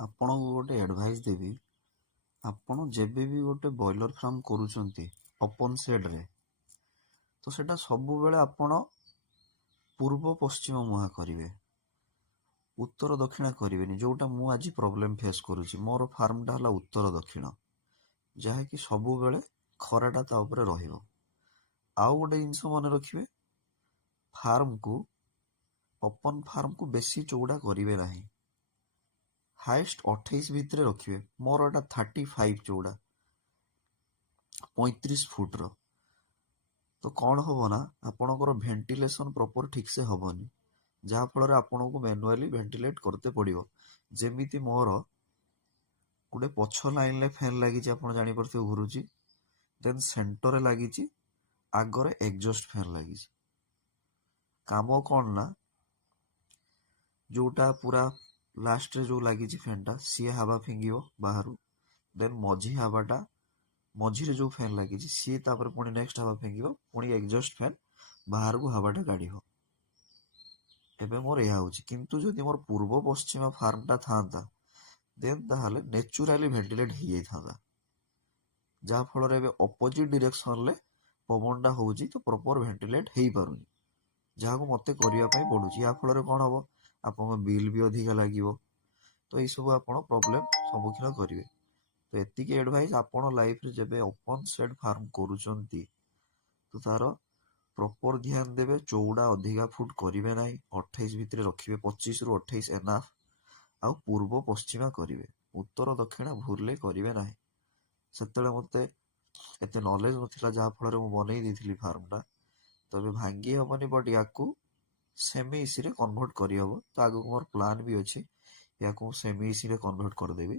ଆପଣଙ୍କୁ ଗୋଟେ ଆଡଭାଇସ୍ ଦେବି। ଆପଣ ଯେବେ ବି ଗୋଟେ ବ୍ରଏଲର ଫାର୍ମ କରୁଛନ୍ତି ଓପନ୍ ସେଡ୍ରେ, ତ ସେଟା ସବୁବେଳେ ଆପଣ ପୂର୍ବ ପଶ୍ଚିମ ମୁହାଁ କରିବେ, ଉତ୍ତର ଦକ୍ଷିଣ କରିବେନି। ଯୋଉଟା ମୁଁ ଆଜି ପ୍ରୋବ୍ଲେମ ଫେସ୍ କରୁଛି, ମୋର ଫାର୍ମଟା ହେଲା ଉତ୍ତର ଦକ୍ଷିଣ, ଯାହାକି ସବୁବେଳେ ଖରାଟା ତା ଉପରେ ରହିବ। ଆଉ ଗୋଟେ ଜିନିଷ ମନେ ରଖିବେ, ଫାର୍ମକୁ ଓପନ୍ ଫାର୍ମକୁ ବେଶୀ ଚଉଡ଼ା କରିବେ ନାହିଁ, ହାଏଷ୍ଟ 28 ଭିତରେ ରଖିବେ। ମୋର ଏଟା 35 ଚଉଡ଼ା, 35 ଫୁଟର। ତ କ'ଣ ହବ ନା, ଆପଣଙ୍କର ଭେଣ୍ଟିଲେସନ ପ୍ରପର ଠିକ ସେ ହବନି, ଯାହା ଫଳରେ ଆପଣଙ୍କୁ ମ୍ୟାନୁଆଲି ଭେଣ୍ଟିଲେଟ କରତେ ପଡିବ। ଯେମିତି ମୋର ଗୋଟେ ପଛ ଲାଇନରେ ଫ୍ୟାନ୍ ଲାଗିଛି, ଆପଣ ଜାଣିପାରୁଥିବେ ଘୁରୁଛି, ଦେନ୍ ସେଣ୍ଟରରେ ଲାଗିଛି, ଆଗରେ ଏକ୍ସଜଷ୍ଟ ଫ୍ୟାନ୍ ଲାଗିଛି। କାମ କ'ଣ ନା, ଯୋଉଟା ପୁରା ଲାଷ୍ଟରେ ଯୋଉ ଲାଗିଛି ଫ୍ୟାନ୍ଟା, ସିଏ ହାୱା ଫିଙ୍ଗିବ ବାହାରୁ, ଦେନ୍ ମଝିରେ ଯୋଉ ଫ୍ୟାନ୍ ଲାଗିଛି ସିଏ ତାପରେ ପୁଣି ନେକ୍ସଟ ହାୱା ଫିଙ୍ଗିବ, ପୁଣି ଏକ୍ସଜଷ୍ଟ ଫ୍ୟାନ୍ ବାହାରକୁ ହାୱାଟା କାଢିବ। ଏବେ ମୋର ଏହା ହଉଛି। କିନ୍ତୁ ଯଦି ମୋର ପୂର୍ବ ପଶ୍ଚିମ ଫାର୍ମଟା ଥାନ୍ତା, ଦେନ୍ ତାହେଲେ ନେଚୁରାଲି ଭେଣ୍ଟିଲେଟ ହେଇଯାଇଥାନ୍ତା, ଯାହା ଫଳରେ ଏବେ ଅପୋଜିଟ ଡିରେକ୍ସନରେ ପବନଟା ହଉଛି, ତ ପ୍ରପର ଭେଣ୍ଟିଲେଟ ହେଇପାରୁନି, ଯାହାକୁ ମତେ କରିବା ପାଇଁ ପଡୁଛି। ୟା ଫଳରେ କ'ଣ ହବ, ଆପଣଙ୍କ ବିଲ୍ ବି ଅଧିକା ଲାଗିବ। ତ ଏଇସବୁ ଆପଣ ପ୍ରୋବ୍ଲେମ ସମ୍ମୁଖୀନ କରିବେ। ତ ଏତିକି ଆଡଭାଇସ୍, ଆପଣ ଲାଇଫରେ ଯେବେ ଓପନ୍ ସେଡ୍ ଫାର୍ମ କରୁଛନ୍ତି, ତ ତାର ପ୍ରପର ଧ୍ୟାନ ଦେବେ। ଚଉଡ଼ା ଅଧିକା ଫୁଟ କରିବେ ନାହିଁ, 28 ଭିତରେ ରଖିବେ, 25 ରୁ 28 ଏନାଫ୍। ଆଉ ପୂର୍ବ ପଶ୍ଚିମା କରିବେ, ଉତ୍ତର ଦକ୍ଷିଣ ଭୁଲରେ କରିବେ ନାହିଁ। ସେତେବେଳେ ମତେ ଏତେ ନଲେଜ ନଥିଲା, ଯାହା ଫଳରେ ମୁଁ ବନେଇ ଦେଇଥିଲି ଫାର୍ମଟା। ତ ଏବେ ଭାଙ୍ଗି ହବନି, ବଟ୍ ୟାକୁ ସେମି ଇସିରେ କନଭର୍ଟ କରିହବ। ତ ଆଗକୁ ମୋର ପ୍ଲାନ୍ ବି ଅଛି, ୟାକୁ ସେମି ଇସିରେ କନଭର୍ଟ କରିଦେବି।